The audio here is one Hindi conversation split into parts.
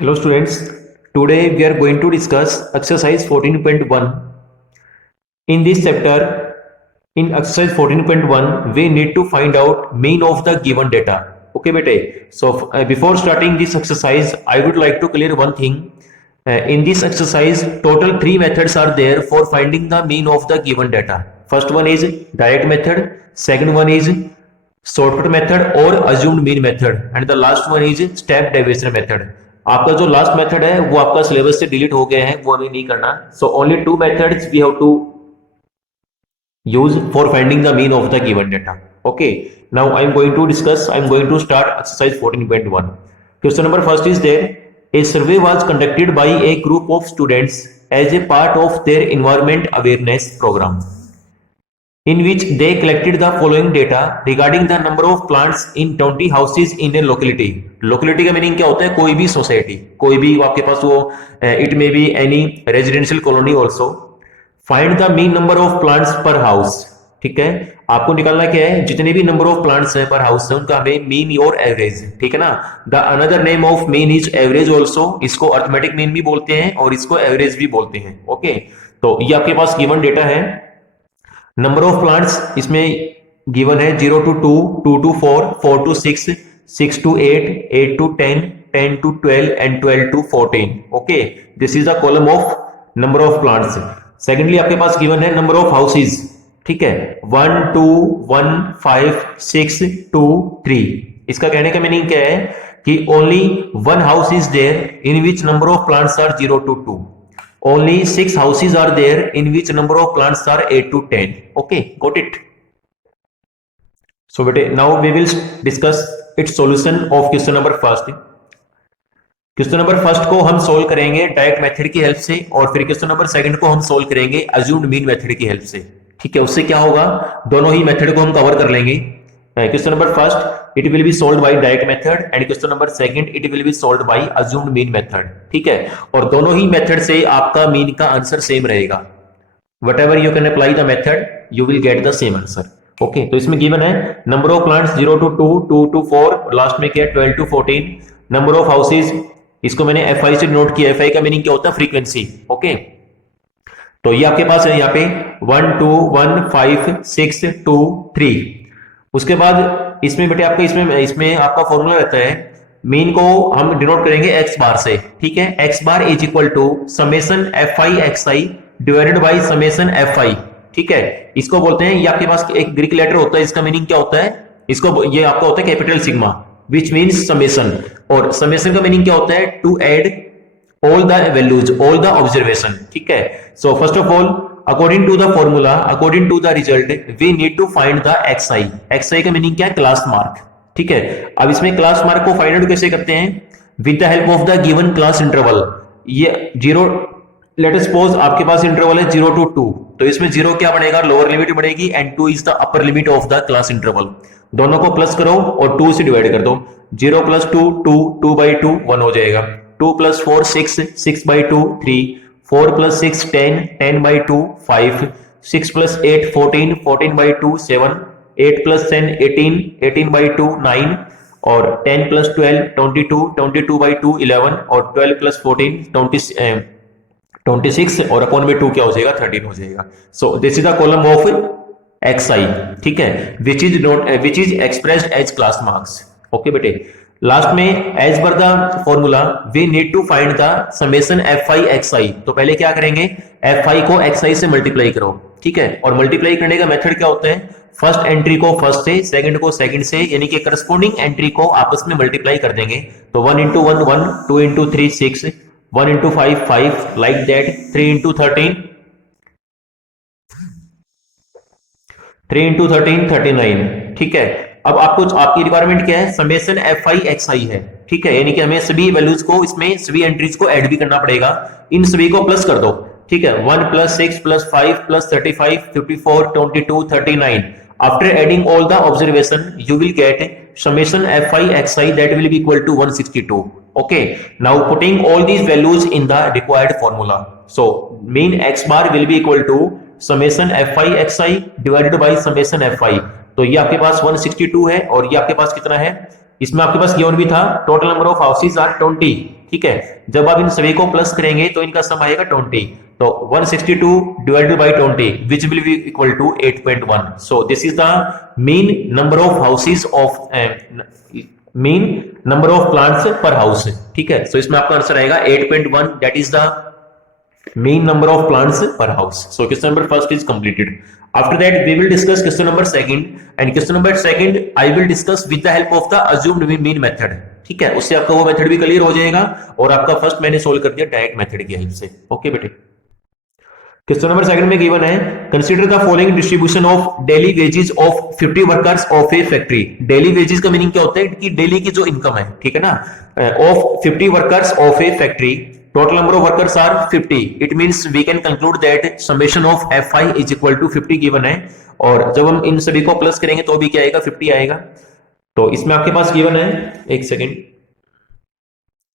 Hello students, today we are going to discuss exercise 14.1. In this chapter, in exercise 14.1, we need to find out mean of the given data. Okay, bete. So before starting this exercise, I would like to clear one thing. In this exercise, total three methods are there for finding the mean of the given data. First one is direct method, second one is shortcut method और assumed mean method and the last one is step deviation method. आपका जो लास्ट मेथड है वो आपका सिलेबस से डिलीट हो गया है, वो हमें नहीं करना। So only two methods we have to use for finding the mean of the given data. Okay, now I am going to discuss, I am going to start exercise 14.1. Question number first is there. A survey was conducted by a group of students as a part of their environment awareness program, in which they collected the following data regarding the number of plants in 20 houses in a locality. Locality का मीनिंग क्या होता है? कोई भी सोसाइटी, कोई भी आपके पास वो, it may be any residential colony also. Find the mean number of plants per house. ठीक है, आपको निकालना क्या है? जितने भी नंबर ऑफ प्लांट्स है पर हाउस है उनका हमें मीन और एवरेज। ठीक है ना। The another name of mean is average also. इसको अर्थमेटिक मीन भी बोलते हैं और इसको एवरेज भी बोलते हैं। ओके, तो ये आपके पास गिवन डेटा है। नंबर ऑफ प्लांट्स इसमें गिवन है 0 to 2, 2 to 4, 4 to 6, 6 to 8, 8 to 10, 10 to 12 and 12 to 14. Okay, this is the column of number of plants. Secondly आपके पास गिवन है नंबर ऑफ हाउसेज। ठीक है, 1 2 1 5 6 2 3। इसका कहने का मीनिंग क्या है कि only one house is there in which number of plants are 0 to 2. Only 6 houses are there in which number of plants are 8 to 10. Okay, got it? So now we will discuss its solution of question number first. Question number first को हम सोल्व करेंगे डायरेक्ट मेथड की हेल्प से, और फिर क्वेश्चन नंबर सेकंड को हम सोल्व करेंगे अज्यूम्ड मीन मेथड की हेल्प से। ठीक है, उससे क्या होगा, दोनों ही मेथड को हम कवर कर लेंगे। Question number first it will be solved by direct method and question number second it will be solved by assumed mean method. ठीक है, और दोनों ही मेथड से आपका मीन का आंसर सेम रहेगा। Whatever you can apply the method you will get the same answer. Okay, तो इसमें गिवन है number of plants 0 to 2, 2 to 4, last में क्या है 12 to 14। नंबर ऑफ हाउसेज, इसको मैंने FI से नोट किया। FI का मीनिंग क्या होता है? फ्रीक्वेंसी। ओके, तो ये आपके पास है यहाँ पे 1 2 1 5 6 2 3। उसके बाद इसमें बेटे आपका इसमें आपका फॉर्मूला रहता है, मीन को हम डिनोट करेंगे एक्स बार से। ठीक है, x bar is equal to summation FI XI divided by summation FI। ठीक है, इसको बोलते हैं, ये आपके पास एक ग्रीक लेटर होता है, इसका मीनिंग क्या होता है? इसको ये आपका होता है capital sigma which means summation, और summation का मीनिंग क्या होता है? To add all the values, all the observation। ठीक है, so first of all according to the formula, according to the result we need to find the XI। XI का मीनिंग क्या है? Class mark. ठीक है, अब इसमें क्लास मार्क को फाइंड आउट कैसे करते हैं? With the help of the given class interval. ये 0, लेट अस सपोज आपके पास इंटरवल है 0 to 2, तो इसमें 0 क्या बनेगा? लोअर लिमिट बनेगी and 2 is the upper limit of the class interval. दोनों को प्लस करो और 2 से डिवाइड कर दो। 0 + 2 2, 2 by 2 1 हो जाएगा। 2 + 4 6, 6 by 2 3, 4 + 6 10, 10 by 2 5, 6 + 8 14, 14 by 2 7, 8 + 10 18, 18 by 2 9, और 10 + 12 22, 22 by 2 11, और 12 + 14 26, और अपॉन में 2 क्या हो जाएगा? 13 हो जाएगा। So this is the column of XI। ठीक है, which is expressed as class marks. Okay बेटे, लास्ट में as per the formula we need to find the summation FI XI। तो पहले क्या करेंगे? FI को XI से मल्टीप्लाई करो। ठीक है, और मल्टीप्लाई करने का मेथड क्या होता है? फर्स्ट एंट्री को फर्स्ट से, सेकंड को सेकंड से, यानी कि करस्पॉन्डिंग एंट्री को आपस में मल्टीप्लाई कर देंगे। तो 1 × 1 1, 2 × 3 6, 1 × 5 5, लाइक दैट, 3 × 13, 3 × 13 39। ठीक है, अब आपकी रिक्वायरमेंट क्या है? समेशन FI XI है। ठीक है, यानी कि हमें सभी वैल्यूज को, इसमें सभी एंट्रीज को ऐड भी करना पड़ेगा। इन सभी को प्लस कर दो। ठीक है, 1 + 6 + 5 + 35 54 22 39। After adding all the observation you will get summation FI XI that will be equal to 162. Okay, now putting all these values in the required formula, so mean X bar will be equal to summation FI XI divided by summation FI। तो ये आपके पास 162 है, और ये आपके पास कितना है? इसमें आपके पास गिवन भी था total number of houses are 20। ठीक है, जब आप इन सभी को प्लस करेंगे तो इनका सम आएगा 20, तो 162 divided by 20 which will be equal to 8.1. So this is the mean number of houses of mean number of plants per house, ठीक है. सो इसमें आपका आंसर आएगा 8.1, that is the mean number of plants per house. So question number first is completed. After that we will discuss question number second, and question number second I will discuss with the help of the assumed mean method. ठीक है, उससे आपका वो मेथड भी क्लियर हो जाएगा और आपका फर्स्ट मैंने सोल्व कर दिया डायरेक्ट मेथड की हेल्प से. ओके बेटे, क्वेश्चन नंबर सेकंड में गिवन है, consider the following distribution of daily wages of 50 workers of A factory. Daily wages का मीनिंग क्या होता है कि डेली की जो इनकम है, ठीक है ना, of 50 workers of A factory. Total number of workers are 50. It means we can conclude that summation of Fi is equal to 50 given है, और जब हम इन सभी को प्लस करेंगे तो भी क्या आएगा, 50 आएगा. तो इसमें आपके पास गिवन है, एक सेकेंड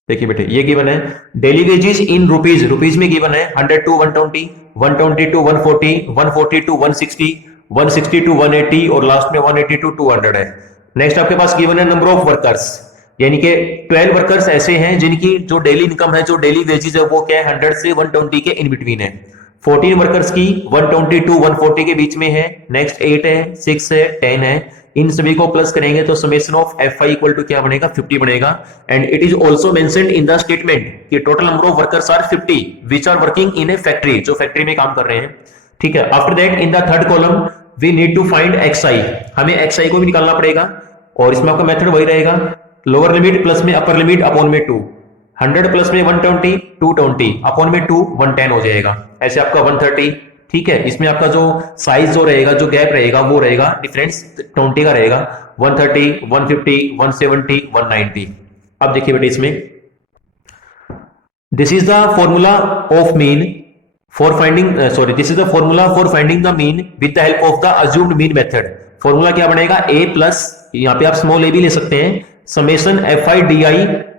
देखिए बेटे, ये गिवन है daily wages in rupees. Rupees में गिवन है 100 to 120, 120 to 140, 140 to 160, 160 to 180 और लास्ट में 180 to 200 है. नेक्स्ट आपके पास गिवन है नंबर ऑफ वर्कर्स, यानी कि 12 वर्कर्स ऐसे हैं जिनकी जो डेली इनकम है, जो डेली वेजेस है, वो क्या है 100 से 120 के इन बिटवीन है. 14 वर्कर्स की 120 टू 140 के बीच में है. नेक्स्ट 8 है, 6 है, 10 है. इन सभी को प्लस करेंगे तो summation of Fi equal to क्या बनेगा, 50 बनेगा. And it is also mentioned in the statement कि total number of workers are 50 which are working in a factory, जो फैक्ट्री में काम कर रहे हैं, ठीक है. After that in the third column we need to find Xi, हमें Xi को भी निकालना पड़ेगा, और इसमें आपका मेथड वही रहेगा, लोअर लिमिट प्लस में अपर लिमिट अपॉन में 2, 100 प्लस में 120, 220 अपॉन में 2, 110 हो जाएगा. ऐसे आपका 130, ठीक है. इसमें आपका जो साइज जो रहेगा, जो गैप रहेगा, वो रहेगा डिफरेंस 20 का रहेगा. 130, 150, 170, 190. अब देखिए बेटे, इसमें this is the formula of mean for finding, this is the formula for finding the mean with the help of the assumed mean method. Formula क्या बनेगा, a प्लस, यहां पे आप स्मॉल a भी ले सकते हैं, summation Fi di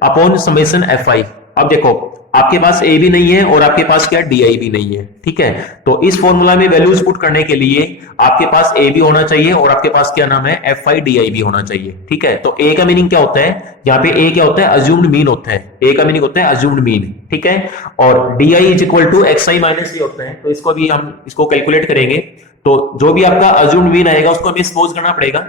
upon summation Fi. अब देखो आपके पास a भी नहीं है और आपके पास क्या di भी नहीं है, ठीक है. तो इस फॉर्मूला में वैल्यूज पुट करने के लिए आपके पास a भी होना चाहिए और आपके पास क्या नाम है, Fi di भी होना चाहिए, ठीक है. तो a का मीनिंग क्या होता है, यहाँ पे a क्या होता है, अज्यूम्ड मीन होता है. a का मीनिंग होता है अज्यूम्ड मीन, ठीक है. और di is equal to xi minus a होता है. तो इसको भी हम इसको कैलकुलेट करेंगे, तो जो भी आपका अज्यूम्ड मीन आएगा उसको हमें सपोज करना पड़ेगा.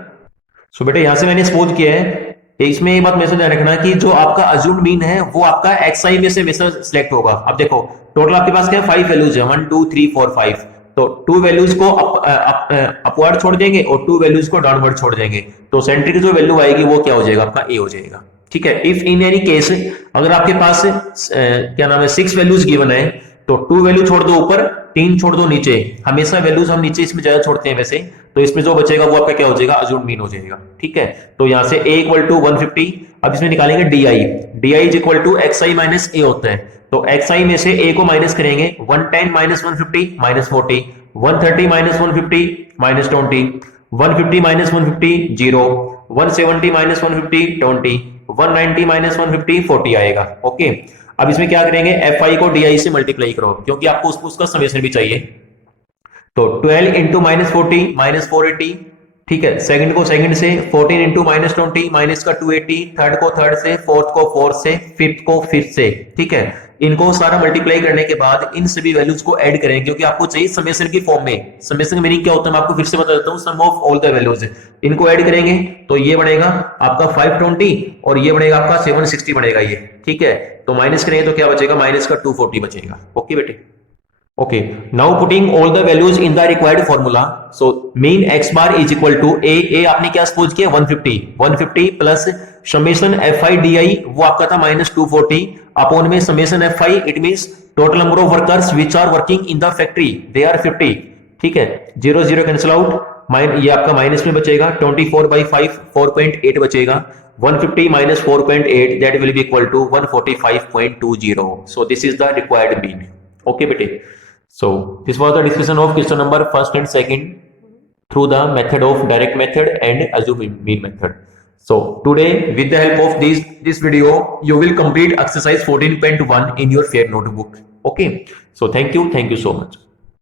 सो बेटे यहां से मैंने सपोज किया है, इसमें ये बात मैसेज ध्यान रखना कि जो आपका अज्यूम्ड मीन है वो आपका Xi में से हमेशा सिलेक्ट होगा. अब देखो टोटल आपके पास क्या है, 5 वैल्यूज है, 1 2 3 4 5. तो 2 वैल्यूज को अपवर्ड छोड़ देंगे और 2 वैल्यूज को डाउनवर्ड छोड़ देंगे, तो सेंटर की जो वैल्यू आएगी वो क्या हो जाएगा, आपका a हो जाएगा, ठीक है. इफ इन एनी केस अगर आपके पास क्या नाम है 6 वैल्यूज गिवन है, तो 2 वैल्यू छोड़ दो ऊपर, 3 छोड़ दो नीचे. हमेशा वैल्यूज हम नीचे इसमें ज्यादा छोड़ते हैं वैसे, तो इसमें जो बचेगा वो आपका क्या हो जाएगा, अज्यूम्ड मीन हो जाएगा, ठीक है. तो यहां से a इक्वल टू 150. अब इसमें निकालेंगे di is equal to xi minus a होता है. तो xi में से a को माइनस करेंगे, 110 minus 150 minus 40, 130 minus 150 minus 20, 150 minus 150 0, 170 minus 150 20, 190 minus 150 40 आएगा. ओके. अब इसमें क्या करेंगे, Fi को di से मल्टीप्लाई करो क्योंकि आपको उसका समेशन भी चाहिए. तो 12 इंटू माइनस 40 माइनस 480, ठीक है. सेकंड को सेकंड से, 14 इंटू माइनस 20 माइनस का 280, थर्ड को थर्ड से, फोर्थ को फोर्थ से, फिफ्थ को फिफ्थ से, ठीक है. इनको सारा मल्टीप्लाई करने के बाद इन सभी वैल्यूज को ऐड करें क्योंकि आपको चाहिए समेशन की फॉर्म में. समेशन का मीनिंग क्या होता है मैं आपको फिर से बता देता हूं, सम ऑफ ऑल द वैल्यूज. इनको ऐड करेंगे तो ये बनेगा आपका 520 और ये बनेगा आपका 760 बनेगा ये, ठीक है. तो माइनस करेंगे तो क्या बचेगा, माइनस का 240 बचेगा. ओके बेटे. Okay, now putting all the values in the required formula. So mean x bar is equal to a आपने क्या सपोज किया, 150 प्लस समेशन Fi di वो आपका था माइनस 240 अपॉन में summation Fi, it means total number of workers which are working in the factory, they are 50, ठीक है. 0 0 कैंसिल आउट, ये आपका माइनस में बचेगा, 24/5 4.8 बचेगा. 150 minus 4.8 that will be equal to 145.20. So this is the required mean. Okay bete. So this was the discussion of question number first and second through the method of direct method and assumed mean method. So today with the help of this video you will complete exercise 14.1 in your fair notebook. Okay. So thank you so much.